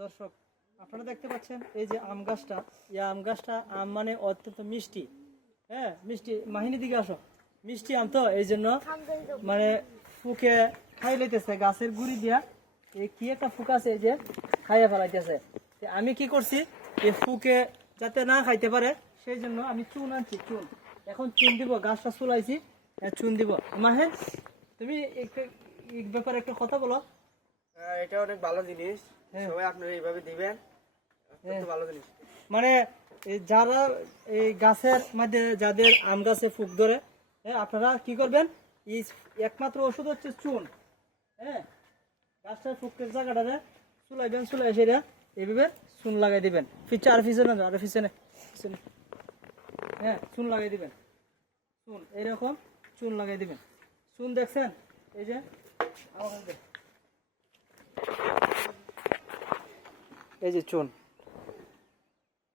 দর্শক আপনারা দেখতে পাচ্ছেন এই যে আম গাছটা, এই আম গাছটা আম মানে অত্যন্ত মিষ্টি। হ্যাঁ মিষ্টি, মাহিনী দিকে আসো। মিষ্টি আম তো এই জন্য মানে ফুকে খাই লইতেছে গাছের গুড়ি দিয়া। এই কি একটা ফুক আছে এই যে খাইয়া ফেলাইতেছে। আমি কি করছি, এই ফুকে যাতে না খাইতে পারে সেই জন্য আমি চুন আনছি, চুন। এখন চুন দিব, গাছটা চুলাইছি, চুন দিব। মাহেন তুমি এই ব্যাপারে একটা কথা বলো। এটা অনেক ভালো জিনিস, সবাই আপনারা এইভাবে দিবেন, অত্যন্ত ভালো জিনিস। মানে যারা এই গাছের মধ্যে যাদের আম গাছে ফুক ধরে, আপনারা কি করবেন, এই একমাত্র ওষুধ হচ্ছে চুন। হ্যাঁ গাছটার ফুকের জায়গাটাতে চুলাইবেন, চুলাই সেটা এইভাবে চুন লাগাই দিবেন। আর পিছনে আর পিছনে পিছনে, হ্যাঁ চুন লাগাই দিবেন। চুন এইরকম চুন লাগাই দিবেন। চুন দেখছেন এই যে আমার কাছে, এই যে চুন।